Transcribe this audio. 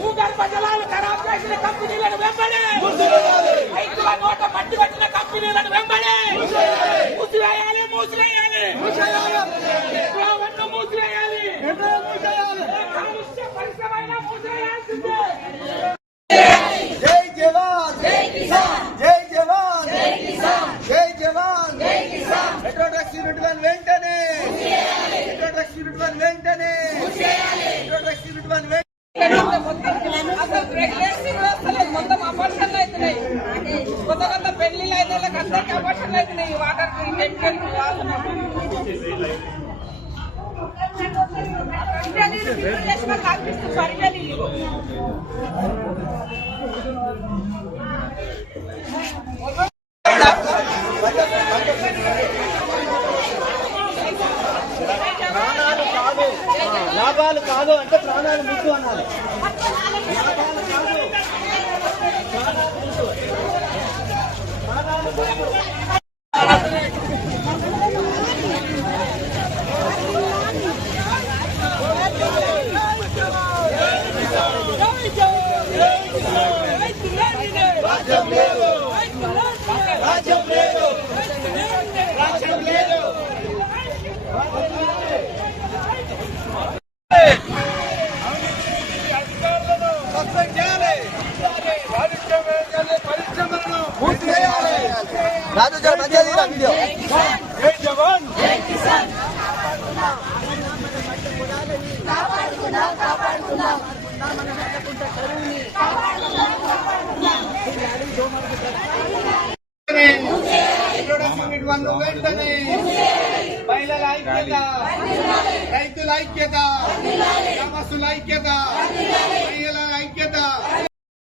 భూగర్భ జలాలు ఖరాబ్ చేసిన కంపెనీలను వెంబడే, రైతుల నోట మట్టి పెట్టిన కంపెనీలను వెంబడే మూసివేయాలి, మూసివేయాలి, మూసివేయాలి, కాలుష్య పరిశ్రమైన మూసివేయాల్సిందే. జై జవాన్, జై కిసాన్, జై జవాన్, జై కిసాన్, జై జవాన్, జై కిసాన్. మెట్రో ట్యాక్సీ యూనిట్ వెంటనే, మెట్రో ట్యాక్సీ యూనిట్ వెంటనే, మెట్రో ట్యాక్సీ యూనిట్ వెంటనే. మొత్తం అపార్షన్లు అవుతున్నాయి, కొత్త కొత్త పెళ్లిళ్ళు అయితే అందరికి అపార్షన్లు అవుతున్నాయి. వాటర్ కెమికల్ వాసన ప్రాణాలు కాదు, లాభాలు కాదు అంటే ప్రాణాలు ముద్దు అనాలి. లాభాలు కాదు, ప్రాణాలు ముద్దు, ప్రాణాలు ముద్దు. రాజ్యం లేదు, రాజ్యం లేదు, రాజ్యం లేదు. రాజు జై వీడియో. జై జవాన్, జై కిసాన్. వెంటనే మహిళల ఐక్యత, రైతుల ఐక్యత, గ్రామస్తుల ఐక్యత, మహిళల ఐక్యత.